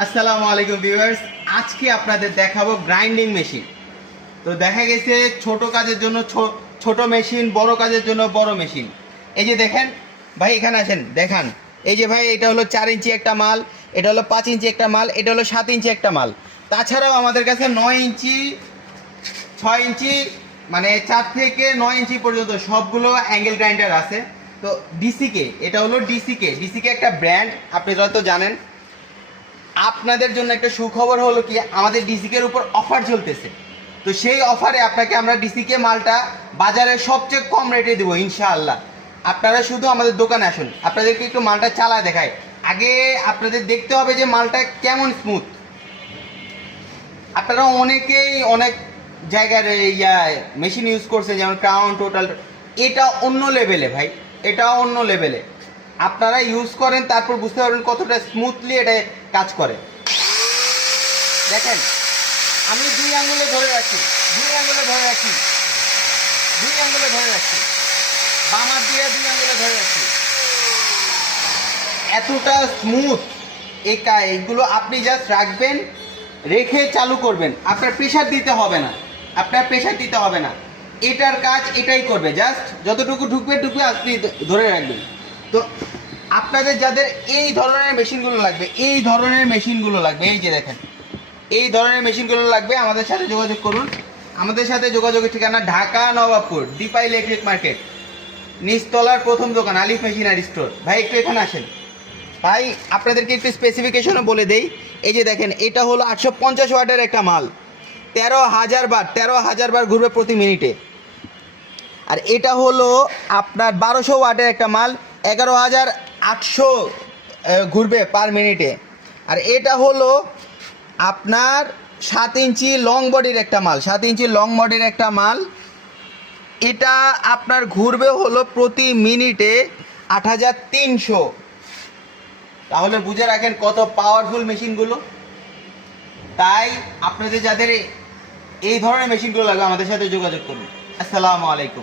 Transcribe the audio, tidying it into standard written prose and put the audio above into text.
আসসালামু আলাইকুম ভিউয়ার্স, আজকে আপনাদের দেখাবো গ্রাইন্ডিং মেশিন। তো দেখা গেছে ছোট কাজের জন্য ছোট মেশিন, বড় কাজের জন্য বড় মেশিন। এই যে দেখেন ভাই, এখানে আসেন দেখান। এই যে ভাই, এটা হলো 4 ইঞ্চি একটা মাল, এটা হলো 5 ইঞ্চি একটা মাল, এটা হলো 7 ইঞ্চি একটা মাল। তাছাড়াও আমাদের কাছে 9 ইঞ্চি, 6 ইঞ্চি, মানে 4 থেকে 9 ইঞ্চি পর্যন্ত সবগুলো অ্যাঙ্গেল গ্রাইন্ডার আছে। তো ডিসিকে, এটা হলো ডিসিকে একটা ব্র্যান্ড, আপনি হয়তো জানেন। আপনাদের জন্য একটা সুখবর হলো কি, আমাদের ডিসিকের উপর অফার চলতেছে। তো সেই অফারে আপনাকে আমরা ডিসিকে মালটা বাজারে সবচেয়ে কম রেটে দেবো ইনশাআল্লাহ। আপনারা শুধু আমাদের দোকানে আসুন, আপনাদেরকে একটু মালটা চালায় দেখায়। আগে আপনাদের দেখতে হবে যে মালটা কেমন স্মুথ। আপনারা অনেকেই অনেক জায়গার মেশিন ইউজ করছে, যেমন ক্রাউন, টোটাল। এটা অন্য লেভেলে ভাই, এটা অন্য লেভেলে। আপনারা ইউজ করেন, তারপর বুঝতে পারবেন কতটা স্মুথলি এটা কাজ করে। দেখেন, আমি 2 আঙ্গুলে ধরে রাখি, 2 আঙ্গুলে ধরে রাখি, 2 আঙ্গুলে ধরে রাখি, বাম হাত দিয়ে 2 আঙ্গুলে ধরে রাখি। এতটা স্মুথ এইগুলো আপনি জাস্ট রাখবেন, রেখে চালু করবেন। আপনার প্রেশার দিতে হবে না, আপনার প্রেশার দিতে হবে না। এটার কাজ এটাই করবে, জাস্ট যতটুকু ঢুকবে আপনি ধরে রাখবেন। তো আপনাদের যাদের এই ধরনের মেশিনগুলো লাগবে, এই ধরনের মেশিনগুলো লাগবে, এই যে দেখেন, এই ধরনের মেশিনগুলো লাগবে, আমাদের সাথে যোগাযোগ করুন। আমাদের সাথে যোগাযোগের ঠিকানা ঢাকা নবাবপুর, দীপা ইলেকট্রিক মার্কেট, নিচতলার প্রথম দোকান, আলিফ মেশিনারি স্টোর। ভাই একটু এখানে আসেন ভাই, আপনাদেরকে একটু স্পেসিফিকেশনও বলে দেই। এই যে দেখেন, এটা হলো 850 ওয়াটের একটা মাল, 13,000 বার ঘুরবে প্রতি মিনিটে। আর এটা হলো আপনার 1200 ওয়াটের একটা মাল, 11,800 ঘুরবে পার মিনিটে। আর এটা হলো আপনার 7 ইঞ্চি লং বডির একটা মাল, 7 ইঞ্চি লং বডির একটা মাল। এটা আপনার ঘুরবে হলো প্রতি মিনিটে 8,300। তাহলে বুঝে রাখেন কত পাওয়ারফুল মেশিনগুলো। তাই আপনাদের যাদের এই ধরনের মেশিনগুলো লাগবে, আমাদের সাথে যোগাযোগ করুন। আসসালামু আলাইকুম।